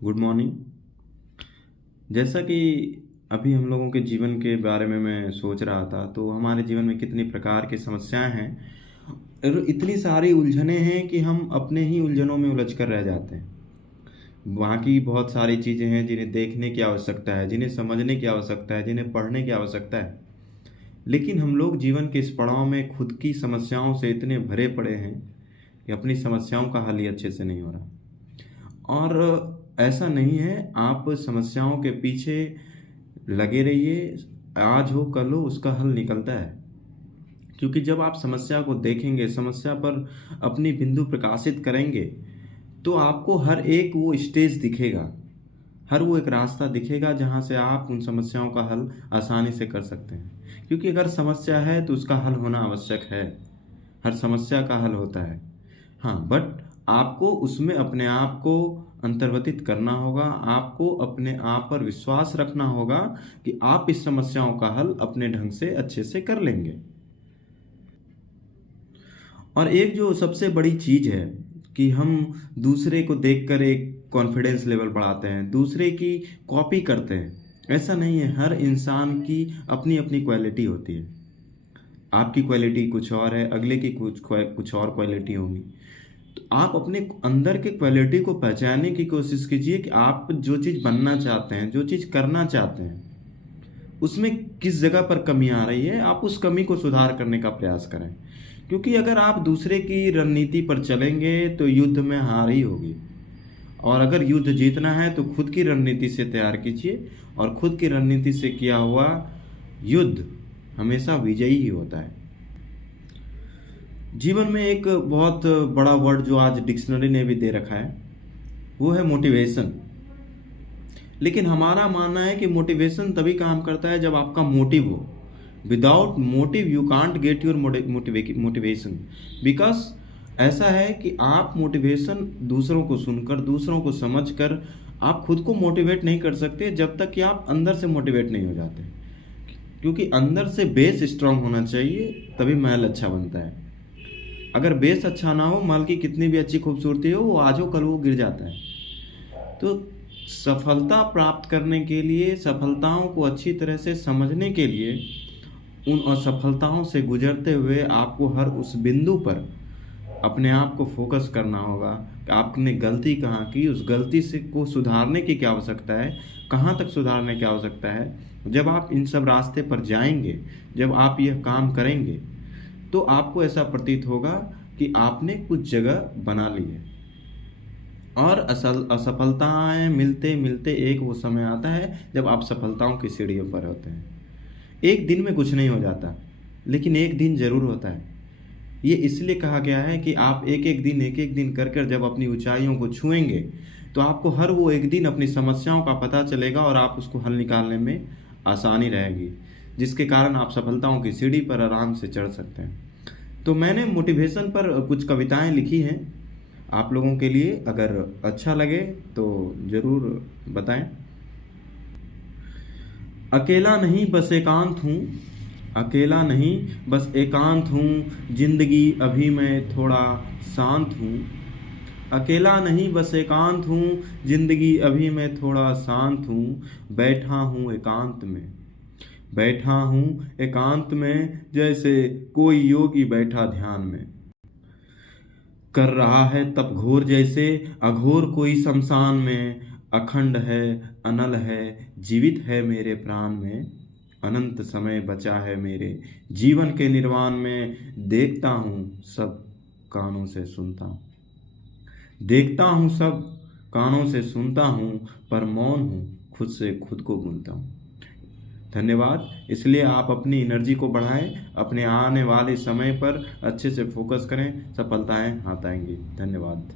Good morning. जैसा कि अभी हम लोगों के जीवन के बारे में मैं सोच रहा था, तो हमारे जीवन में कितनी प्रकार की समस्याएं हैं और इतनी सारी उलझनें हैं कि हम अपने ही उलझनों में उलझ कर रह जाते हैं। वहाँ की बहुत सारी चीज़ें हैं जिन्हें देखने की आवश्यकता है, जिन्हें समझने की आवश्यकता है, जिन्हें पढ़ने की आवश्यकता है। लेकिन हम लोग जीवन के इस पड़ाव में खुद की समस्याओं से इतने भरे पड़े हैं कि अपनी समस्याओं का हल ही अच्छे से नहीं हो रहा। और ऐसा नहीं है, आप समस्याओं के पीछे लगे रहिए, आज हो कल हो उसका हल निकलता है। क्योंकि जब आप समस्या को देखेंगे, समस्या पर अपनी बिंदु प्रकाशित करेंगे, तो आपको हर एक वो स्टेज दिखेगा, हर वो एक रास्ता दिखेगा जहाँ से आप उन समस्याओं का हल आसानी से कर सकते हैं। क्योंकि अगर समस्या है तो उसका हल होना आवश्यक है। हर समस्या का हल होता है, हाँ, बट आपको उसमें अपने आप को अंतर्वतित करना होगा। आपको अपने आप पर विश्वास रखना होगा कि आप इस समस्याओं का हल अपने ढंग से अच्छे से कर लेंगे। और एक जो सबसे बड़ी चीज है कि हम दूसरे को देखकर एक कॉन्फिडेंस लेवल बढ़ाते हैं, दूसरे की कॉपी करते हैं। ऐसा नहीं है, हर इंसान की अपनी अपनी क्वालिटी होती है। आपकी क्वालिटी कुछ और है, अगले की कुछ और क्वालिटी होगी। तो आप अपने अंदर के क्वालिटी को पहचानने की कोशिश कीजिए कि आप जो चीज़ बनना चाहते हैं, जो चीज़ करना चाहते हैं, उसमें किस जगह पर कमी आ रही है, आप उस कमी को सुधार करने का प्रयास करें। क्योंकि अगर आप दूसरे की रणनीति पर चलेंगे तो युद्ध में हार ही होगी। और अगर युद्ध जीतना है तो खुद की रणनीति से तैयार कीजिए, और खुद की रणनीति से किया हुआ युद्ध हमेशा विजयी ही होता है। जीवन में एक बहुत बड़ा वर्ड जो आज डिक्शनरी ने भी दे रखा है, वो है मोटिवेशन। लेकिन हमारा मानना है कि मोटिवेशन तभी काम करता है जब आपका मोटिव हो। Without motive you can't get your motivation. Because ऐसा है कि आप मोटिवेशन दूसरों को सुनकर, दूसरों को समझकर आप खुद को मोटिवेट नहीं कर सकते जब तक कि आप अंदर से मोटिवेट नहीं हो जाते। क्योंकि अंदर से बेस स्ट्रांग होना चाहिए, तभी महल अच्छा बनता है। अगर बेस अच्छा ना हो, माल की कितनी भी अच्छी खूबसूरती हो, वो आज हो कल वो गिर जाता है। तो सफलता प्राप्त करने के लिए, सफलताओं को अच्छी तरह से समझने के लिए, उन असफलताओं से गुजरते हुए आपको हर उस बिंदु पर अपने आप को फोकस करना होगा कि आपने गलती कहाँ की, उस गलती से को सुधारने की क्या आवश्यकता है, कहाँ तक सुधारने की आवश्यकता है। जब आप इन सब रास्ते पर जाएंगे, जब आप यह काम करेंगे, तो आपको ऐसा प्रतीत होगा कि आपने कुछ जगह बना ली है। और असफलताएं मिलते मिलते एक वो समय आता है जब आप सफलताओं की सीढ़ियों पर होते हैं। एक दिन में कुछ नहीं हो जाता, लेकिन एक दिन जरूर होता है। ये इसलिए कहा गया है कि आप एक एक दिन कर कर जब अपनी ऊंचाइयों को छुएंगे, तो आपको हर वो एक दिन अपनी समस्याओं का पता चलेगा और आप उसको हल निकालने में आसानी रहेगी, जिसके कारण आप सफलताओं की सीढ़ी पर आराम से चढ़ सकते हैं। तो मैंने मोटिवेशन पर कुछ कविताएं लिखी हैं आप लोगों के लिए, अगर अच्छा लगे तो ज़रूर बताएं। अकेला नहीं बस एकांत हूँ, अकेला नहीं बस एकांत हूँ, जिंदगी अभी मैं थोड़ा शांत हूँ। अकेला नहीं बस एकांत हूँ, जिंदगी अभी मैं थोड़ा शांत हूँ। बैठा हूँ एकांत में, बैठा हूँ एकांत में, जैसे कोई योगी बैठा ध्यान में। कर रहा है तप घोर जैसे अघोर कोई शमशान में। अखंड है, अनल है, जीवित है मेरे प्राण में। अनंत समय बचा है मेरे जीवन के निर्वाण में। देखता हूँ सब कानों से सुनता हूँ, देखता हूँ सब कानों से सुनता हूँ, पर मौन हूँ खुद से खुद को बुनता हूँ। धन्यवाद। इसलिए आप अपनी एनर्जी को बढ़ाएं, अपने आने वाले समय पर अच्छे से फोकस करें, सफलताएं हाथ आएंगी। धन्यवाद।